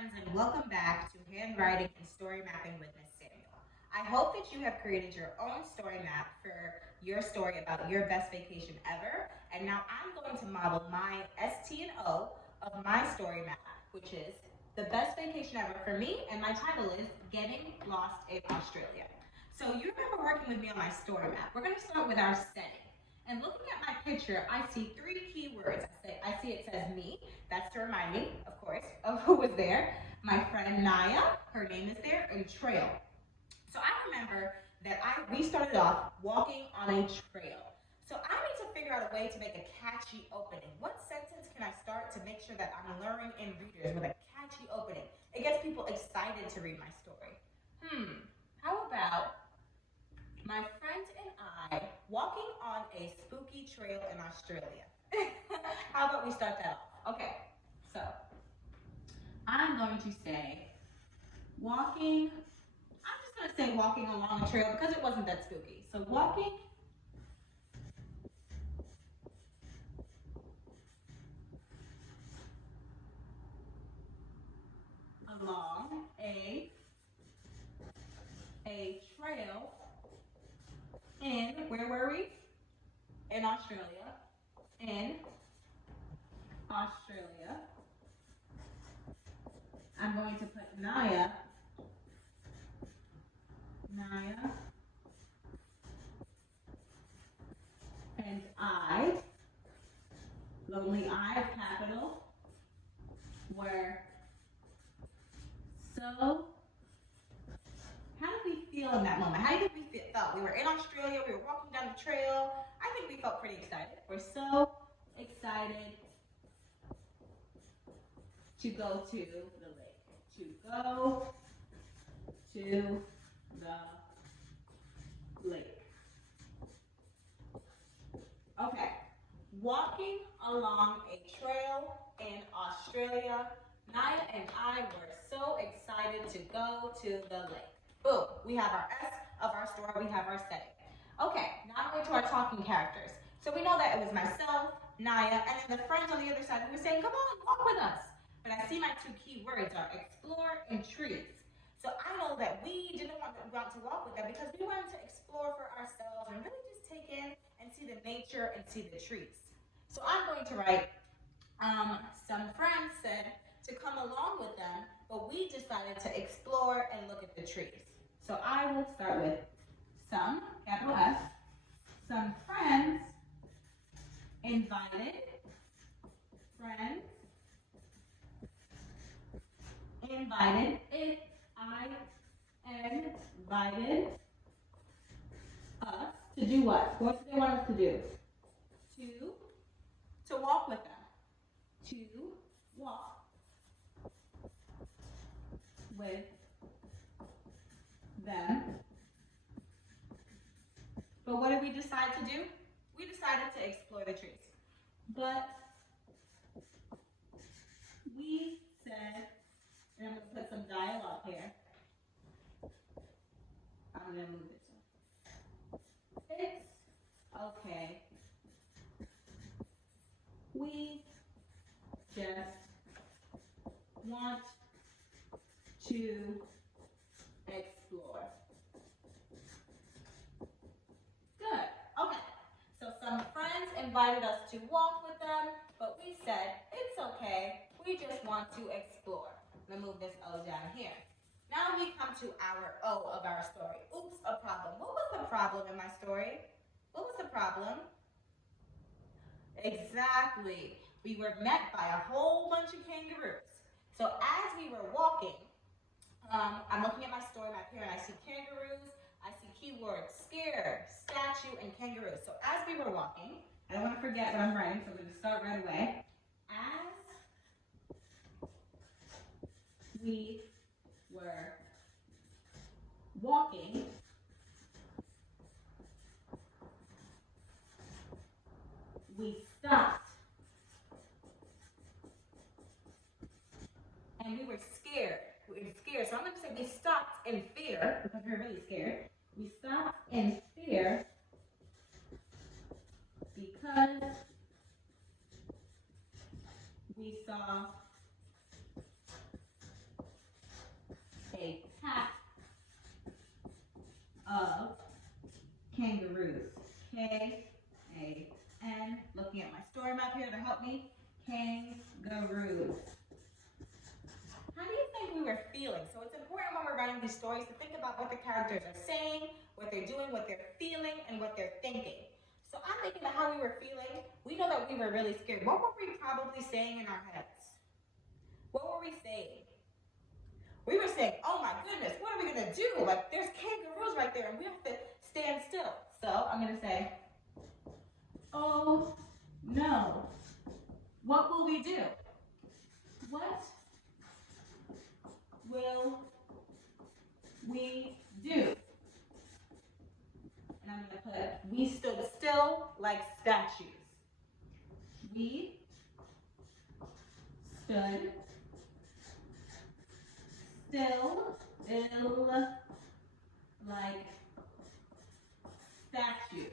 friends, and welcome back to Handwriting and Story Mapping with Miss Samuel. I hope that you have created your own story map for your story about your best vacation ever. And now I'm going to model my ST&O of my story map, which is the best vacation ever for me, and my title is Getting Lost in Australia. So you remember working with me on my story map. We're going to start with our setting. And looking at my picture, I see three keywords. I see it says me. That's to remind me, of course, of who was there. My friend Naya, her name is there, and trail. So I remember that we started off walking on a trail. So I need to figure out a way to make a catchy opening. What sentence can I start to make sure that I'm luring in readers with a catchy opening? It gets people excited to read my story. How about my friend and I walking on a spooky trail in Australia? How about we start that off? Okay, so I'm going to say walking. I'm just going to say walking along a trail because it wasn't that spooky. So walking along a trail in, where were we? In Australia. In Australia. I'm going to put Naya, and I, lonely I, capital, were so, how did we feel in that moment? How did we felt? We were in Australia, we were walking down the trail. I think we felt pretty excited. We're so excited to go to the lake. To go to the lake. Okay, walking along a trail in Australia, Naya and I were so excited to go to the lake. Boom, we have our S of our story, we have our setting. Okay, now we're to our talking characters. So we know that it was myself, Naya, and then the friends on the other side who were saying, come on, walk with us. But I see my two key words are explore and trees. So I know that we didn't want to walk with them because we wanted to explore for ourselves and really just take in and see the nature and see the trees. So I'm going to write, some friends said to come along with them, but we decided to explore and look at the trees. So I will start with some, capital S, some friends invited, friends invited, invited us to do what? What do they want us to do? To walk with them. To walk with them. But what did we decide to do? We decided to explore the trees. But we said, and I'm going to put some dialogue here. I'm going to move this one. It's okay. We just want to explore. Good. Okay. So some friends invited us to walk with them, but we said, it's okay. We just want to explore. Let me move this O down here. Now we come to our O of our story. Oops, a problem. What was the problem in my story? What was the problem? Exactly. We were met by a whole bunch of kangaroos. So as we were walking, I'm looking at my story map here and I see kangaroos, I see keywords, scare, statue, and kangaroo. So as we were walking, I don't want to forget what I'm writing, so I'm going to start right away. As we were walking, we stopped. And we were scared. We were scared. So I'm going to say we stopped in fear, because we were really scared. We stopped in fear because we saw behind these stories to think about what the characters are saying, what they're doing, what they're feeling, and what they're thinking. So I'm thinking about how we were feeling. We know that we were really scared. What were we probably saying in our heads? What were we saying? We were saying, oh my goodness, what are we gonna do? Like, there's kangaroos right there and we have to stand still. So I'm gonna say, oh no, what will we do? What will we do? And I'm gonna put, we stood still like statues. We stood still, like statues.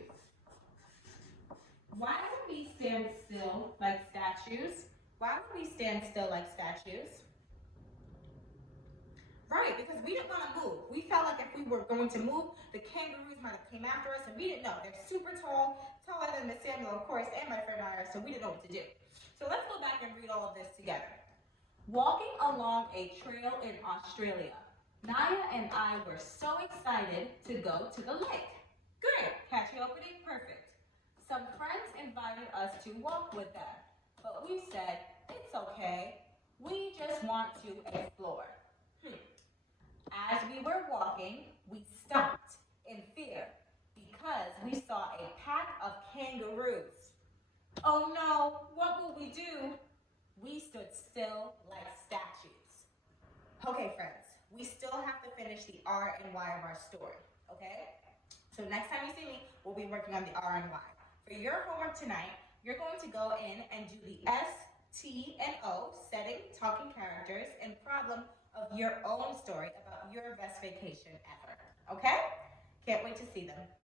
Why would we stand still like statues? Why would we stand still like statues? Right, because we didn't want to move. We felt like if we were going to move, the kangaroos might have came after us, and we didn't know. They're super tall, taller than Miss Samuel, of course, and my friend Ira, so we didn't know what to do. So let's go back and read all of this together. Walking along a trail in Australia, Naya and I were so excited to go to the lake. Good, catchy opening, perfect. Some friends invited us to walk with them, but we said, it's okay, we just want to explore. As we were walking, we stopped in fear because we saw a pack of kangaroos. Oh no, what will we do? We stood still like statues. Okay, friends, we still have to finish the R and Y of our story, okay? So next time you see me, we'll be working on the R and Y. For your homework tonight, you're going to go in and do the S, T, and O, setting, talking characters, and problem of your own story about your best vacation ever, okay? Can't wait to see them.